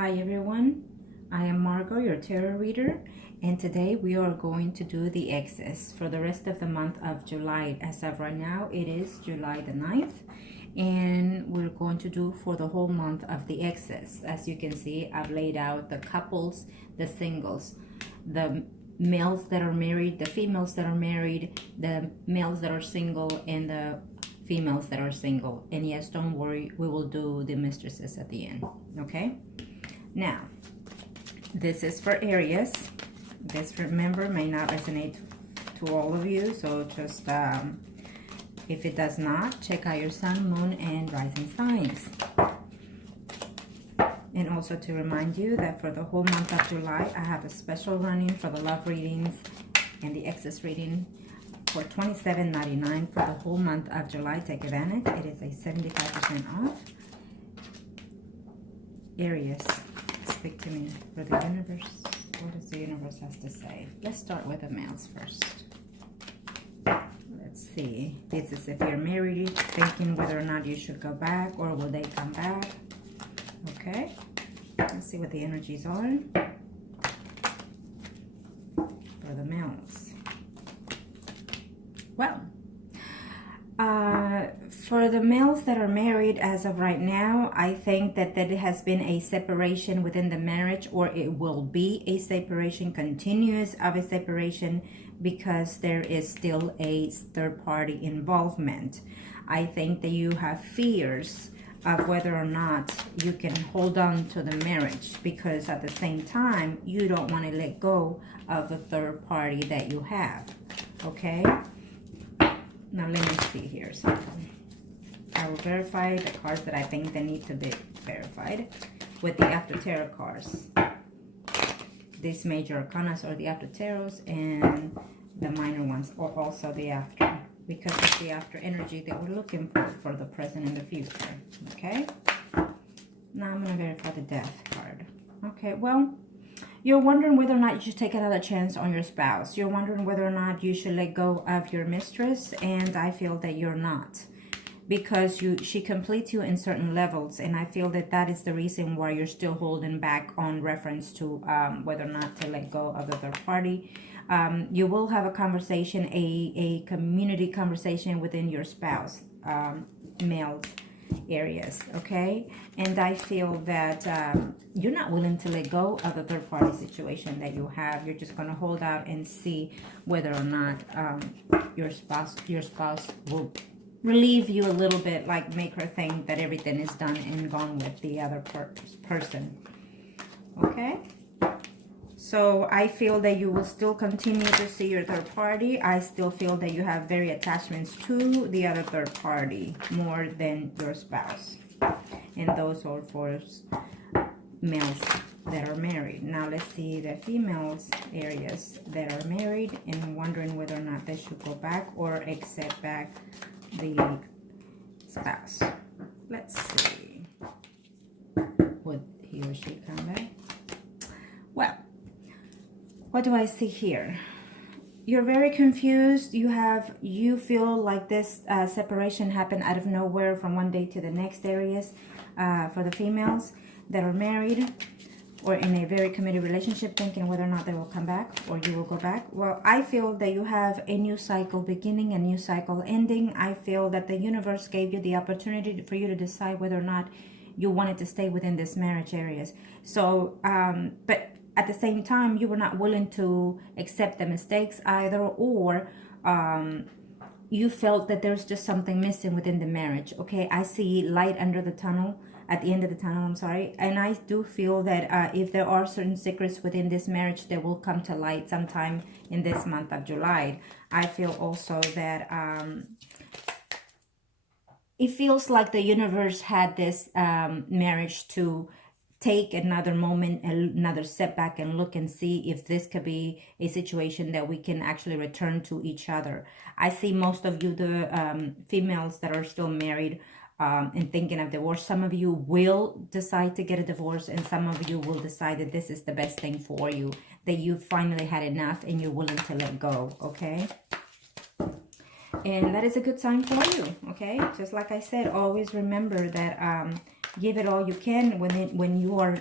Hi everyone, I am Margot, your tarot reader, and today we are going to do the X's for the rest of the month of July. As of right now, it is July the 9th, and we're going to do for the whole month of the X's. As you can see, I've laid out the couples, the singles, the males that are married, the females that are married, the males that are single, and the females that are single. And yes, don't worry, we will do the mistresses at the end, okay? Now, this is for Aries. This, remember, may not resonate to all of you, so just if it does not, check out your sun, moon, and rising signs. And also to remind you that for the whole month of July, I have a special running for the love readings and the X's reading for $27.99 for the whole month of July. Take advantage. It is a 75% off. Aries, speak to me for the universe. What does the universe has to say? Let's start with the males first. Let's see. This is if you're married, thinking whether or not you should go back or will they come back. Okay. Let's see what the energies are for the males. Well, for the males that are married as of right now, I think that there has been a separation within the marriage, or it will be a separation, continuous of a separation, because there is still a third party involvement. I think that you have fears of whether or not you can hold on to the marriage, because at the same time, you don't want to let go of the third party that you have, okay? Now let me see here something. I will verify the cards that I think they need to be verified with the after tarot cards. These major arcanas are the after tarots, and the minor ones are also the after, because it's the after energy that we're looking for the present and the future. Okay? Now I'm going to verify the death card. Okay, well, you're wondering whether or not you should take another chance on your spouse. You're wondering whether or not you should let go of your mistress, and I feel that you're not, because she completes you in certain levels, and I feel that that is the reason why you're still holding back on reference to whether or not to let go of the third party. You will have a conversation, a community conversation within your spouse, males, Aries, okay? And I feel that you're not willing to let go of the third party situation that you have. You're just going to hold out and see whether or not your spouse will relieve you a little bit, like make her think that everything is done and gone with the other person, okay? So I feel that you will still continue to see your third party. I still feel that you have very attachments to the other third party more than your spouse. And those are for males that are married. Now let's see the females, Aries, that are married and wondering whether or not they should go back or accept back the spouse. Let's see. Would he or she come back? Well, what do I see here? You're very confused. You feel like this separation happened out of nowhere from one day to the next, Aries. For the females that are married or in a very committed relationship, thinking whether or not they will come back or you will go back. Well, I feel that you have a new cycle beginning, a new cycle ending. I feel that the universe gave you the opportunity for you to decide whether or not you wanted to stay within this marriage, Aries. So, but at the same time, you were not willing to accept the mistakes either, or you felt that there's just something missing within the marriage. Okay, I see light under the tunnel, at the end of the tunnel, I'm sorry. And I do feel that if there are certain secrets within this marriage, they will come to light sometime in this month of July. I feel also that it feels like the universe had this marriage to take another moment, another step back and look and see if this could be a situation that we can actually return to each other. I see most of you, the females that are still married and thinking of divorce, some of you will decide to get a divorce, and some of you will decide that this is the best thing for you, that you finally had enough and you're willing to let go, okay? And that is a good sign for you, okay? Just like I said, always remember that give it all you can when you are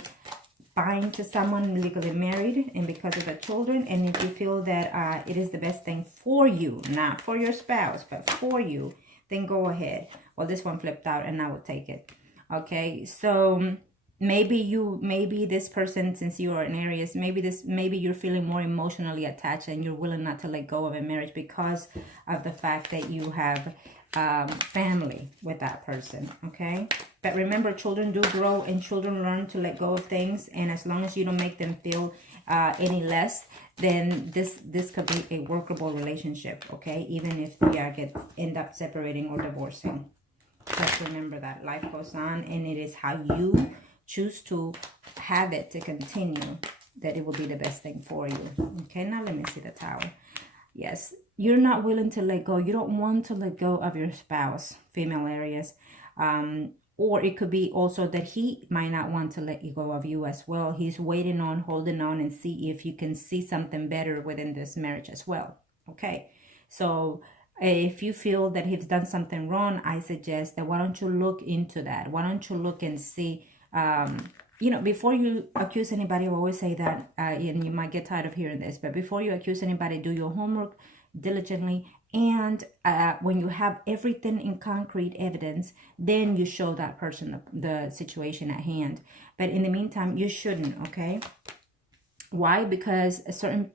bind to someone legally married and because of the children. And if you feel that it is the best thing for you, not for your spouse, but for you, then go ahead. Well, this one flipped out and I will take it. Okay, so maybe this person, since you are in Aries, maybe you're feeling more emotionally attached and you're willing not to let go of a marriage because of the fact that you have family with that person. Okay, but remember, children do grow and children learn to let go of things, and as long as you don't make them feel any less, then this could be a workable relationship. Okay, even if you end up separating or divorcing. Just remember that life goes on, and it is how you choose to have it to continue that it will be the best thing for you. Okay, now let me see the Tower. Yes, you're not willing to let go. You don't want to let go of your spouse, female Aries. Or it could be also that he might not want to let you go of you as well. He's waiting on, holding on, and see if you can see something better within this marriage as well. Okay, so if you feel that he's done something wrong, I suggest that why don't you look into that? Why don't you look and see, you know, before you accuse anybody, I always say that, and you might get tired of hearing this, but before you accuse anybody, do your homework diligently. And when you have everything in concrete evidence, then you show that person the situation at hand. But in the meantime, you shouldn't, okay? Why? Because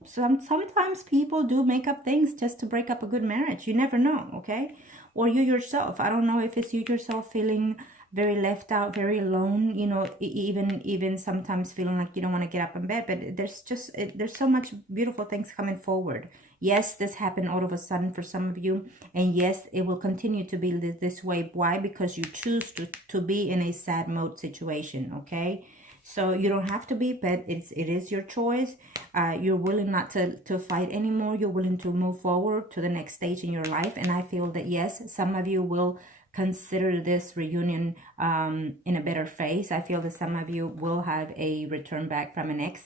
sometimes people do make up things just to break up a good marriage. You never know, okay? Or you yourself. I don't know if it's you yourself feeling very left out, very alone, you know, even sometimes feeling like you don't want to get up in bed. But there's so much beautiful things coming forward. Yes, this happened all of a sudden for some of you. And yes, it will continue to be this way. Why? Because you choose to be in a sad mode situation, okay? So you don't have to be, but it is your choice. You're willing not to fight anymore. You're willing to move forward to the next stage in your life. And I feel that, yes, some of you will consider this reunion in a better phase. I feel that some of you will have a return back from an ex,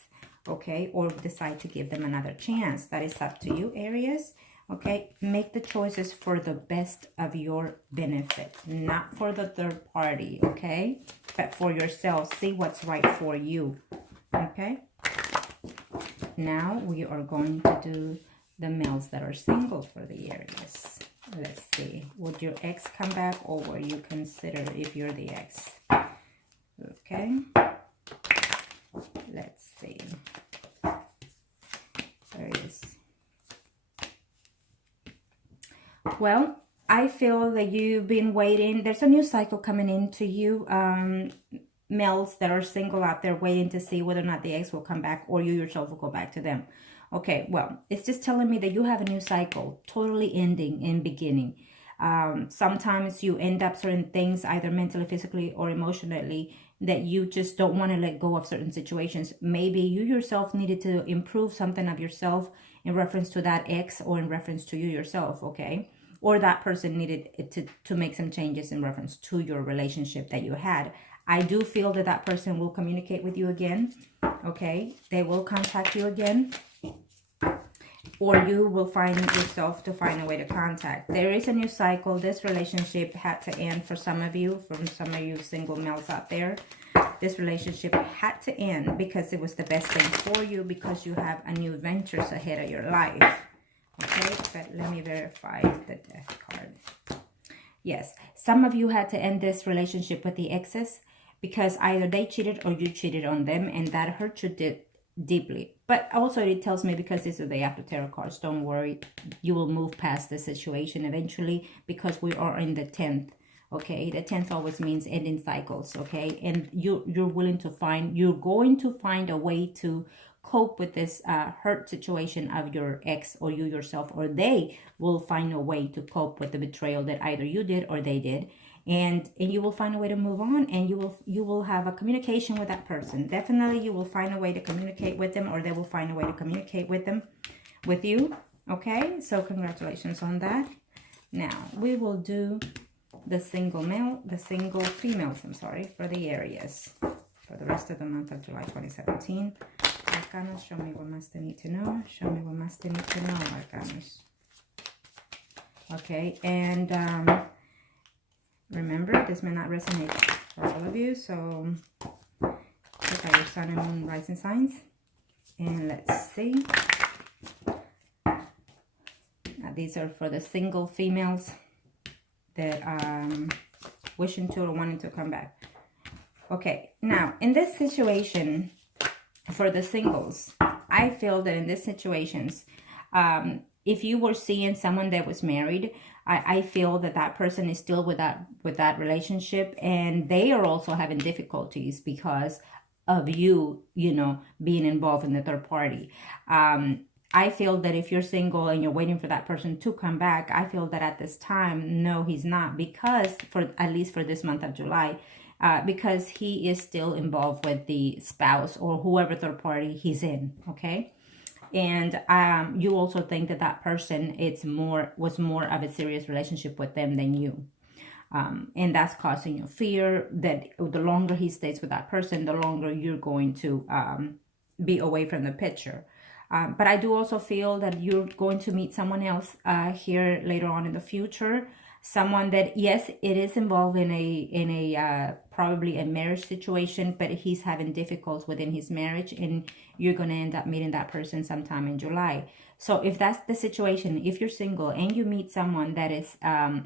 okay? Or decide to give them another chance. That is up to you, Aries. Okay, make the choices for the best of your benefit, not for the third party, okay? But for yourself, see what's right for you, okay? Now we are going to do the males that are single for the Aries. Let's see, would your ex come back, or will you consider if you're the ex? Okay, let's see. There it is. Well, I feel that you've been waiting. There's a new cycle coming into you. Males that are single out there waiting to see whether or not the ex will come back, or you yourself will go back to them. Okay, well, it's just telling me that you have a new cycle, totally ending and beginning. Sometimes you end up certain things, either mentally, physically, or emotionally, that you just don't want to let go of certain situations. Maybe you yourself needed to improve something of yourself in reference to that ex, or in reference to you yourself, okay? Or that person needed to make some changes in reference to your relationship that you had. I do feel that that person will communicate with you again, okay? They will contact you again, or you will find yourself to find a way to contact. There is a new cycle. This relationship had to end for some of you, from some of you single males out there. This relationship had to end because it was the best thing for you, because you have a new ventures ahead of your life. Okay, but let me verify the Death card. Yes, some of you had to end this relationship with the exes because either they cheated or you cheated on them, and that hurt you deeply. But also it tells me, because these are the after tarot cards, don't worry, you will move past the situation eventually, because we are in the 10th. Okay, the 10th always means ending cycles, okay? And you're going to find a way to cope with this hurt situation of your ex, or you yourself, or they will find a way to cope with the betrayal that either you did or they did. And you will find a way to move on, and you will have a communication with that person. Definitely you will find a way to communicate with them, or they will find a way to communicate with you. Okay, so congratulations on that. Now we will do the single females, for the Aries for the rest of the month of July 2017. Arcanos, show me what must they need to know. Show me what must they need to know, Arcanos. Okay, and remember, this may not resonate for all of you, so check out your sun and moon rising signs. And let's see. Now, these are for the single females that wishing to or wanting to come back. Okay, now in this situation, for the singles, I feel that in these situations, if you were seeing someone that was married, I feel that that person is still with that relationship, and they are also having difficulties because of you know, being involved in the third party. I feel that if you're single and you're waiting for that person to come back, I feel that at this time, no, he's not, because for at least for this month of July, because he is still involved with the spouse or whoever third party he's in, okay? And you also think that that person was more of a serious relationship with them than you. And that's causing you fear that the longer he stays with that person, the longer you're going to be away from the picture. But I do also feel that you're going to meet someone else here later on in the future. Someone that, yes, it is involved in a probably a marriage situation, but he's having difficulties within his marriage, and you're going to end up meeting that person sometime in July. So if that's the situation, if you're single and you meet someone that is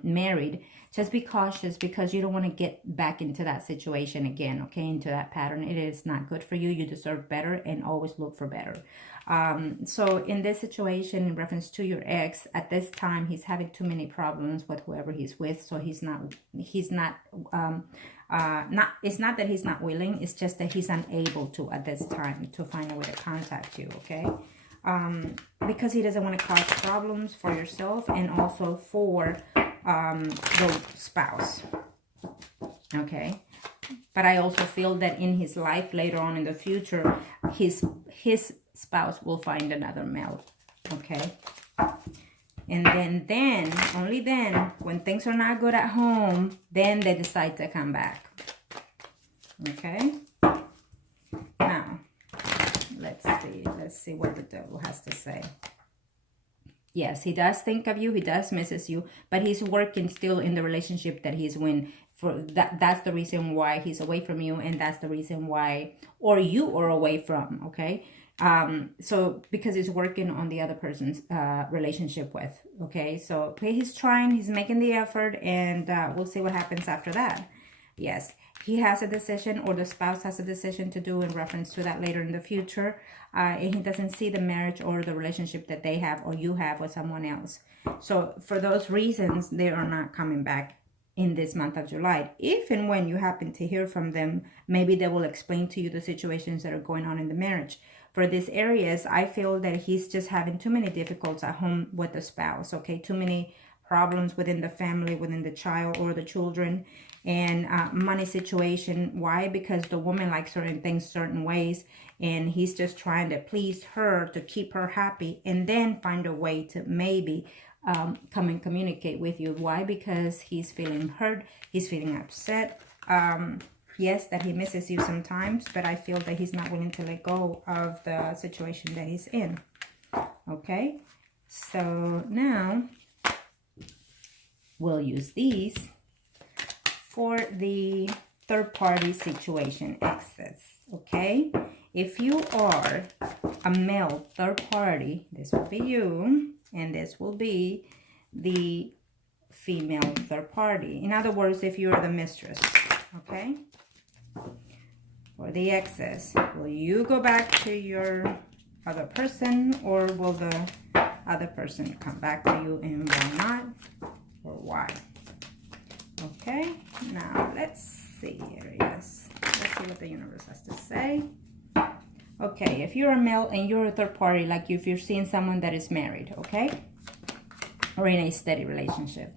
married, just be cautious, because you don't want to get back into that situation again, okay, into that pattern. It is not good for you. You deserve better, and always look for better. So in this situation, in reference to your ex, at this time, he's having too many problems with whoever he's with. So it's not that he's not willing, it's just that he's unable to at this time to find a way to contact you, okay? Because he doesn't want to cause problems for yourself and also for the spouse, okay? But I also feel that in his life later on in the future, his spouse will find another male, okay? And then, only then, when things are not good at home, then they decide to come back, okay? Now, let's see what the devil has to say. Yes, he does think of you, he does misses you, but he's working still in the relationship that he's in. For that's the reason why he's away from you, and that's the reason why, or you are away from, okay? So because he's working on the other person's relationship with, okay? So okay, he's trying, he's making the effort, and we'll see what happens after that. Yes, he has a decision, or the spouse has a decision to do in reference to that later in the future, and he doesn't see the marriage or the relationship that they have or you have with someone else. So for those reasons, they are not coming back in this month of July. If and when you happen to hear from them, maybe they will explain to you the situations that are going on in the marriage. For these areas, I feel that he's just having too many difficulties at home with the spouse, okay? Too many problems within the family, within the child or the children, and money situation. Why? Because the woman likes certain things certain ways, and he's just trying to please her to keep her happy, and then find a way to maybe come and communicate with you. Why? Because he's feeling hurt, he's feeling upset. Yes, that he misses you sometimes, but I feel that he's not willing to let go of the situation that he's in, okay? So now we'll use these for the third party situation exes, okay? If you are a male third party, this will be you, and this will be the female third party. In other words, if you are the mistress, okay? For the exes, will you go back to your other person, or will the other person come back to you, and why not, or why? Okay, now let's see, Aries. Let's see what the universe has to say. Okay, if you're a male and you're a third party, like if you're seeing someone that is married, okay? Or in a steady relationship.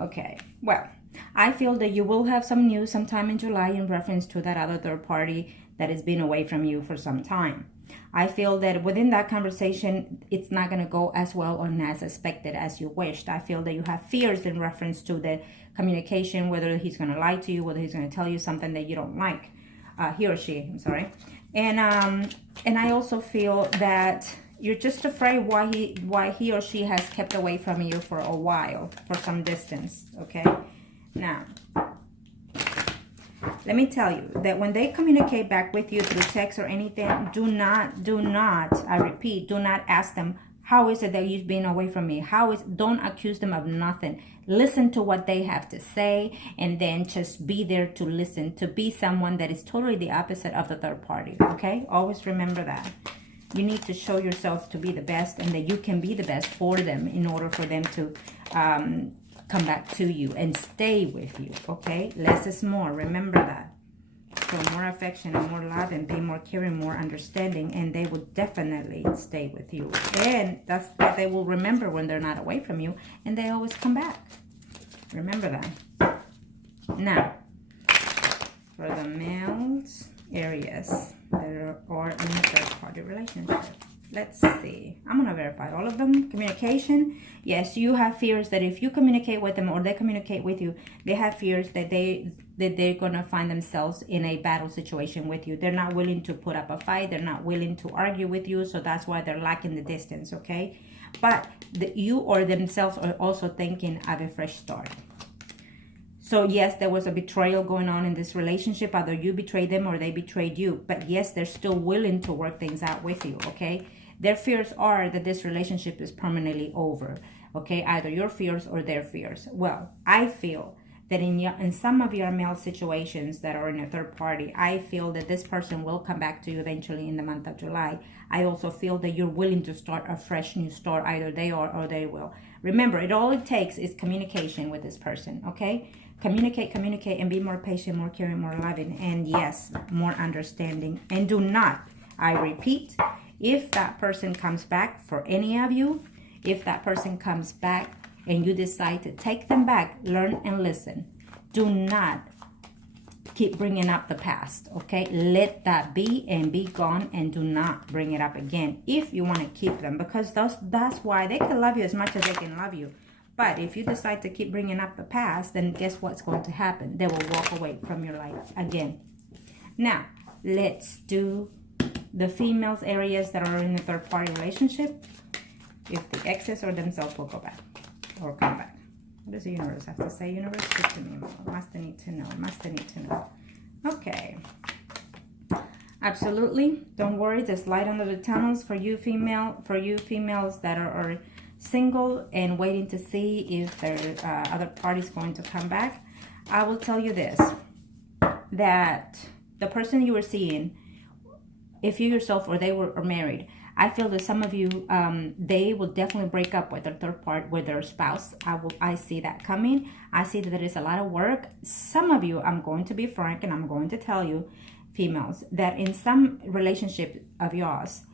Okay, well, I feel that you will have some news sometime in July in reference to that other third party that has been away from you for some time. I feel that within that conversation, it's not going to go as well or as expected as you wished. I feel that you have fears in reference to the communication, whether he's going to lie to you, whether he's going to tell you something that you don't like. He or she, I'm sorry. And I also feel that you're just afraid why he or she has kept away from you for a while, for some distance, okay? Now, Let me tell you that when they communicate back with you through text or anything, do not, I repeat, do not ask them, how is it that you've been away from me? Don't accuse them of nothing. Listen to what they have to say, and then just be there to listen, to be someone that is totally the opposite of the third party, okay? Always remember that. You need to show yourself to be the best, and that you can be the best for them in order for them to come back to you and stay with you, okay? Less is more. Remember that. So more affection and more love, and be more caring, more understanding, and they will definitely stay with you. And that's what they will remember when they're not away from you, and they always come back. Remember that. Now, for the males, Aries, that are in a third-party relationship. Let's see. I'm going to verify all of them. Communication. Yes, you have fears that if you communicate with them or they communicate with you, they have fears that they're going to find themselves in a battle situation with you. They're not willing to put up a fight. They're not willing to argue with you. So that's why they're lacking the distance, okay? But you or themselves are also thinking of a fresh start. So yes, there was a betrayal going on in this relationship. Either you betrayed them or they betrayed you. But yes, they're still willing to work things out with you, okay? Their fears are that this relationship is permanently over, okay? Either your fears or their fears. Well, I feel that in some of your male situations that are in a third party, I feel that this person will come back to you eventually in the month of July. I also feel that you're willing to start a fresh new start. Either they are or they will. Remember, all it takes is communication with this person, okay? Communicate, and be more patient, more caring, more loving, and yes, more understanding. And do not, I repeat, if that person comes back for any of you, if that person comes back and you decide to take them back, learn and listen. Do not keep bringing up the past, okay? Let that be and be gone, and do not bring it up again if you want to keep them, because that's why they can love you as much as they can love you. But if you decide to keep bringing up the past, then guess what's going to happen? They will walk away from your life again. Now, let's do the females, Aries, that are in a third-party relationship. If the exes or themselves will go back or come back. What does the universe have to say? Universe, speak to me more. Must need to know. Must need to know. Okay. Absolutely. Don't worry. There's light under the tunnels for you females that are single and waiting to see if their other party's going to come back. I will tell you this, that the person you were seeing, if you yourself or they are married, I feel that some of you, they will definitely break up with their third part, with their spouse. I see that coming. I see that there is a lot of work. Some of you, I'm going to be frank and I'm going to tell you, females, that in some relationship of yours,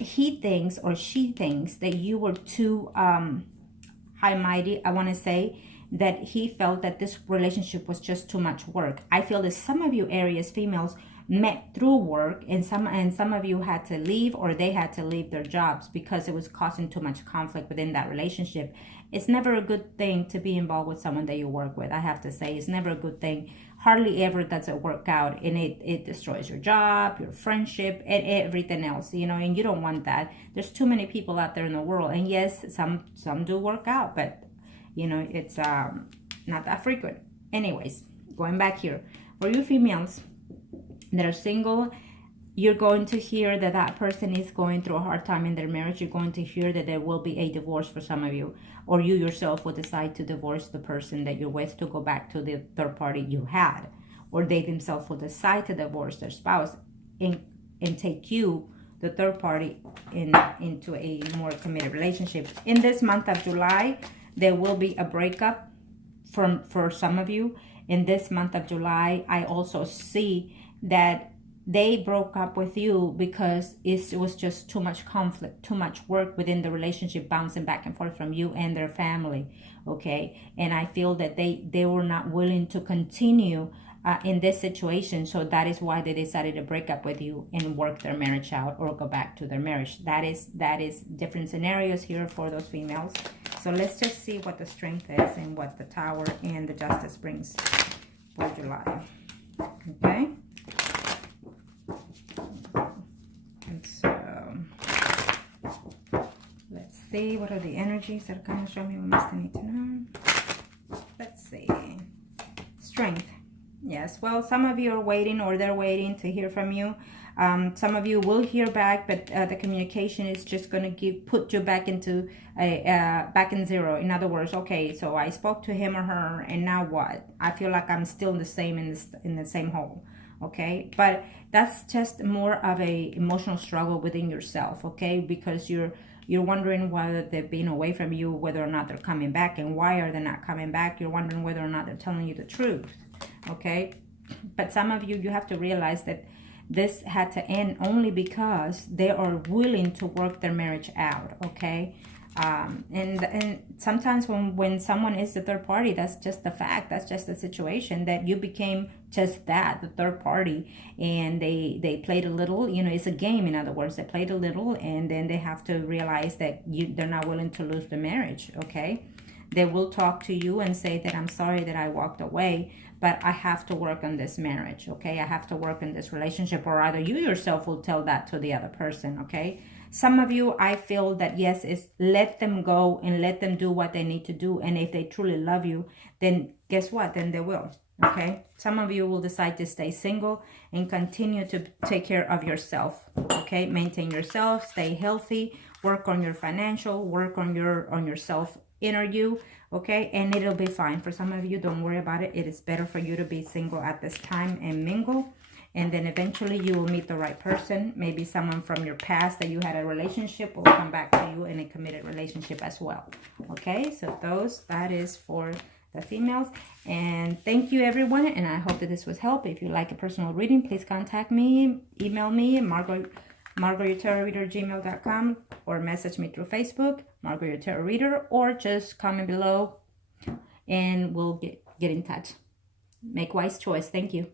he thinks or she thinks that you were too high-mighty. I want to say that he felt that this relationship was just too much work. I feel that some of you Aries females met through work, and some of you had to leave, or they had to leave their jobs because it was causing too much conflict within that relationship. It's never a good thing to be involved with someone that you work with. I have to say, it's never a good thing. Hardly ever does it work out, and it destroys your job, your friendship, and everything else, you know, and you don't want that. There's too many people out there in the world, and yes, some do work out, but you know, it's not that frequent. Anyways, going back here, for you females that are single, you're going to hear that that person is going through a hard time in their marriage. You're going to hear that there will be a divorce for some of you, or you yourself will decide to divorce the person that you're with to go back to the third party you had, or they themselves will decide to divorce their spouse and take you, the third party, into a more committed relationship. In this month of July, there will be a breakup for some of you. In this month of July, I also see that they broke up with you because it was just too much conflict, too much work within the relationship, bouncing back and forth from you and their family, okay? And I feel that they were not willing to continue in this situation, so that is why they decided to break up with you and work their marriage out or go back to their marriage. That is different scenarios here for those females. So let's just see what the strength is and what the Tower and the Justice brings for July, okay? And so let's see, what are the energies that are going to show me what must I need to know? Let's see. Strength. Yes, well, some of you are waiting, or they're waiting to hear from you. Some of you will hear back, but the communication is just going to put you back into back in zero. In other words, okay, so I spoke to him or her, and now what? I feel like I'm still in the same hole. Okay, but that's just more of a emotional struggle within yourself. Okay, because you're wondering why they've been away from you, whether or not they're coming back, and why are they not coming back. You're wondering whether or not they're telling you the truth. Okay, but some of you have to realize that this had to end only because they are willing to work their marriage out. Okay, and sometimes when someone is the third party, that's just the fact, that's just the situation, that you became just that, the third party, and they played a little, you know, it's a game. In other words, they played a little, and then they have to realize that they're not willing to lose the marriage. Okay, they will talk to you and say that I'm sorry that I walked away, but I have to work on this marriage. Okay, I have to work on this relationship, or either you yourself will tell that to the other person. Okay, some of you, I feel that yes, is let them go and let them do what they need to do, and if they truly love you, then guess what, then they will. Okay, some of you will decide to stay single and continue to take care of yourself. Okay, maintain yourself, stay healthy, work on your financial, work on yourself, inner you. Okay, and it'll be fine. For some of you, don't worry about it. It is better for you to be single at this time and mingle, and then eventually you will meet the right person. Maybe someone from your past that you had a relationship will come back to you in a committed relationship as well. Okay, so that is for the females. And thank you, everyone, and I hope that this was help. If you like a personal reading, please contact me, email me, Margourtarotreader@gmail.com, or message me through Facebook, Margourtarotreader, or just comment below and we'll get in touch. Make wise choice. Thank you.